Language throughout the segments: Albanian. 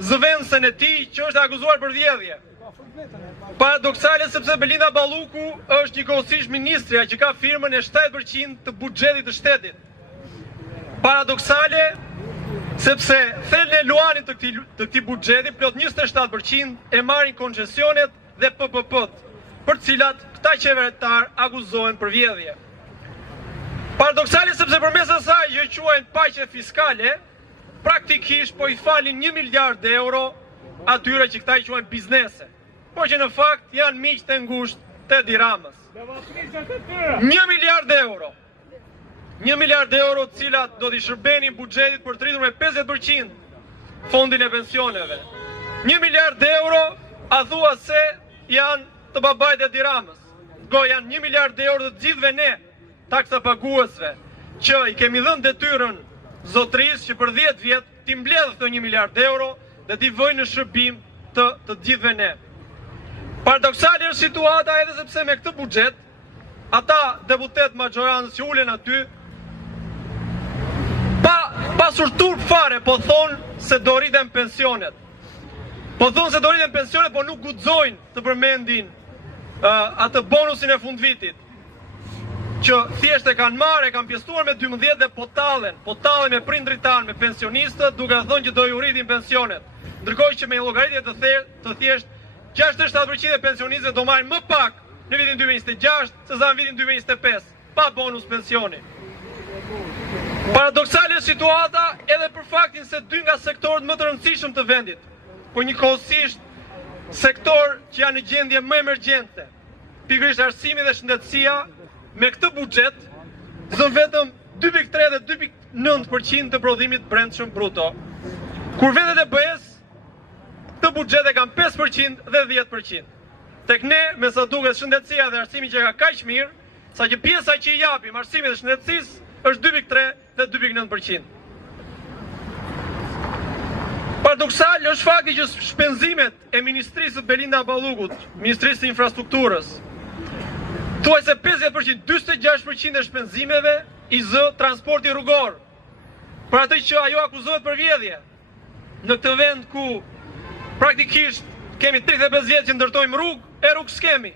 zëvendësen e tij që është akuzuar për vjedhje. Paradoksale sepse Belinda Balluku është njëkohësisht ministrja që ka firmën e 7% të buxhetit të shtetit. Paradoksale sepse thellë e luanit të këtij buxheti plot 27% e marrin koncesionet dhe PPP-t, për cilat këta qevetar akuzohen për vjedhje. Paradoksale sepse përmes asaj që quajnë paqe fiskale, praktikisht po i falin 1 miliard euro atyre që këta i quajnë biznese, por që në fakt janë miq të ngushtë të Edi Ramës. 1 miliard euro. 1 miliard euro të cilat do t'i shërbenin buxhetit për të rritur me 50% fondin e pensioneve. 1 miliard euro a thua se janë të babait e Edi Ramës. Janë 1 miliard euro të gjithëve ne, taksa paguesve, që i kemi dhënë detyrën zotërisë që për 10 vjet t'i mbledh këto 1 miliard euro dhe t'i vëjnë në shërbim të gjithëve ne. Paradoksale është situata edhe sepse me këtë buxhet, ata deputet majorancës që ulen aty, pasur turp fare, po thonë se do rriten pensionet. Po thonë se do rriten pensionet, po nuk guxojnë të përmendin atë bonusin e fundvitit, që thjesht e kanë marrë, e kanë pjestuar me 12 dhe po tallen me prindrit tanë, me pensionistët, duke thënë që do ju rritin pensionet. Ndërkohë që me llogaritje të thjesht 67% e pensionistëve do marrin më pak në vitin 2026 se sa në vitin 2025, pa bonus pensioni. Paradoksale është situata edhe për faktin se 2 nga sektorët më të rëndësishëm të vendit, por njëkohësisht sektor që janë në gjendje më emergjente, pikërisht arsimi dhe shëndetësia, me këtë buxhet zën vetëm 2.3 dhe 2.9% të prodhimit brendshëm bruto. Kur vendet e BE-s këtë buxhet e kanë 5% dhe 10%. Tek ne, me sa duket, shëndetësia dhe arsimi që ka kaq mirë, saqë pjesa që i japim arsimit dhe shëndetësisë është 2.3 dhe 2.9%. Paradoksal është fakti që shpenzimet e ministrisë Belinda Ballukut, ministrisë infrastrukturës, thuaj se 50%, 46% e shpenzimeve i zë transporti rrugor, për atë që ajo akuzohet për vjedhje. Në këtë vend ku praktikisht kemi 35 vjet që ndërtojmë rrugë s'kemi,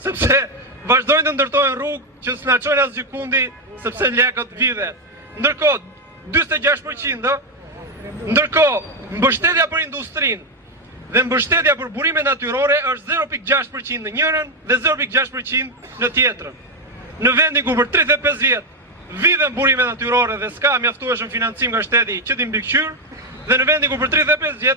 sepse vazhdojnë të ndërtojnë rrugë që s'na çojnë as gjikundi, sepse lekët vide. Ndërkohë, 46%, mbështetja për industrinë dhe mbështetja për burimet natyrore është 0.6% në njërën dhe 0.6% në tjetrën. Në vendin ku për 35 vjet vidhen burimet natyrore dhe s'ka mjaftueshëm financim nga shteti që t'i mbikëqyr, dhe në vendin ku për 35 vjet